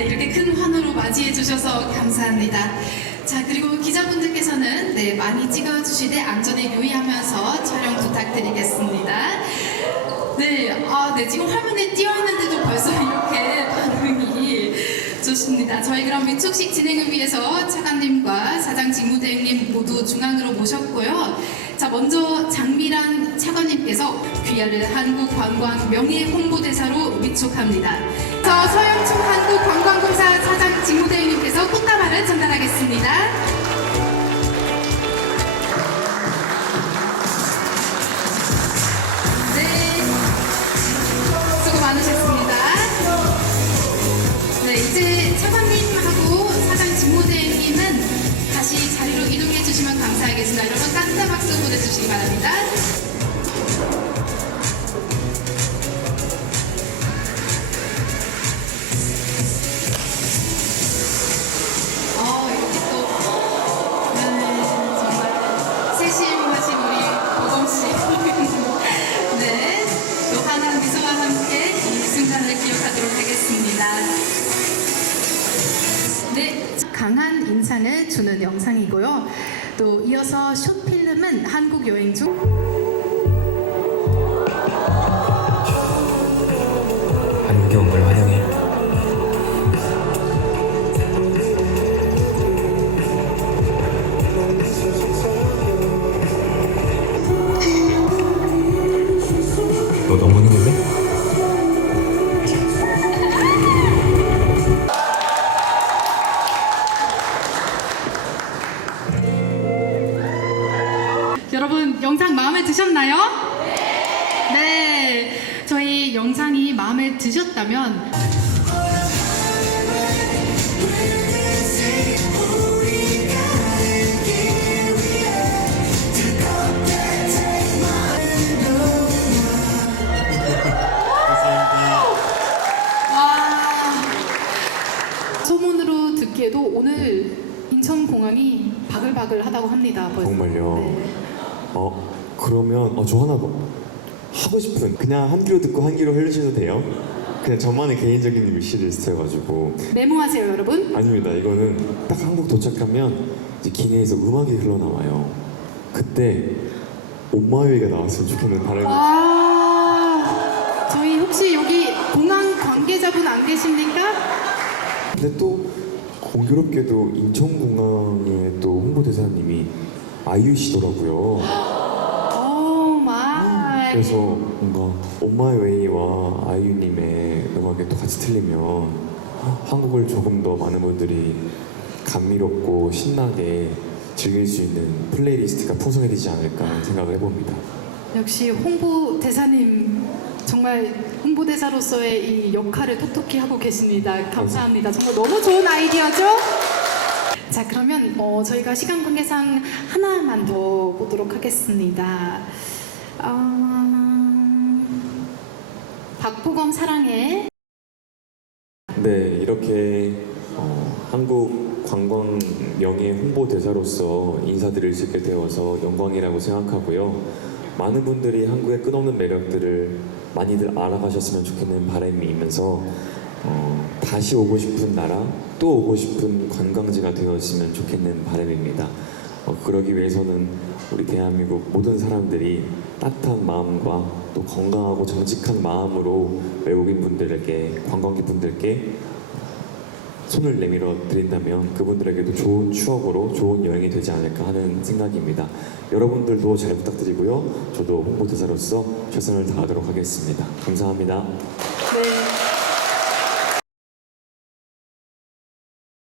네, 이렇게 큰 환호로 맞이해 주셔서 감사합니다. 자, 그리고 기자분들께서는 네, 많이 찍어 주시되 안전에 유의하면서 촬영 부탁드리겠습니다. 네, 아, 네, 지금 화면에 띄어 있는데도 벌써 이렇게 반응이 좋습니다. 저희 그럼 위촉식 진행을 위해서 차관님과 사장 직무대행님 모두 중앙으로 모셨고요. 자, 먼저 장미란 차관 귀하를 한국관광 명예 홍보대사로 위촉합니다. 저 서영충 한국관광공사 사장 직무대행님께서 꽃다발을 전달하겠습니다. 네, 강한 인상을 주는 영상이고요. 또 이어서 숏필름은 한국 여행 중 안경을 활용해 영상 마음에 드셨나요? 네. 저희 영상이 마음에 드셨다면 와. 소문으로 듣기에도 오늘 인천공항이 바글바글 하다고 합니다. 벌써. 정말요? 네. 어 그러면 어, 저 하나 더 하고 싶은 그냥 한 귀로 듣고 한 귀로 흘리셔도 돼요? 그냥 저만의 개인적인 위시리스트여가지고 메모하세요, 여러분. 아닙니다 이거는 딱 한국 도착하면 이제 기내에서 음악이 흘러나와요 그때 온마이웨이가 나왔으면 좋겠는 바람이 아, 저희 혹시 여기 공항 관계자분 안 계십니까? 근데 또 공교롭게도 인천공항의 또 홍보대사님이 아이유시더라고요 오 마이. 그래서 뭔가 온마이웨이와 아이유님의 음악에 또 같이 틀리면 한국을 조금 더 많은 분들이 감미롭고 신나게 즐길 수 있는 플레이리스트가 풍성해지지 않을까 하는 생각을 해봅니다. 역시 홍보 대사님 정말 홍보 대사로서의 이 역할을 톡톡히 하고 계십니다. 감사합니다. 정말 너무 좋은 아이디어죠? 자 그러면 어, 저희가 시간 관계상 하나만 더 보도록 하겠습니다. 어, 박보검 사랑해. 네, 이렇게 어, 한국 관광 명예 홍보 대사로서 인사드릴 수 있게 되어서 영광이라고 생각하고요. 많은 분들이 한국의 끝없는 매력들을 많이들 알아가셨으면 좋겠는 바람이 있면서 어, 다시 오고 싶은 나라, 또 오고 싶은 관광지가 되었으면 좋겠는 바람입니다. 어, 그러기 위해서는 우리 대한민국 모든 사람들이 따뜻한 마음과 또 건강하고 정직한 마음으로 외국인 분들에게 관광객 분들께 손을 내밀어 드린다면 그분들에게도 좋은 추억으로 좋은 여행이 되지 않을까 하는 생각입니다. 여러분들도 잘 부탁드리고요. 저도 홍보대사로서 최선을 다하도록 하겠습니다. 감사합니다. 네.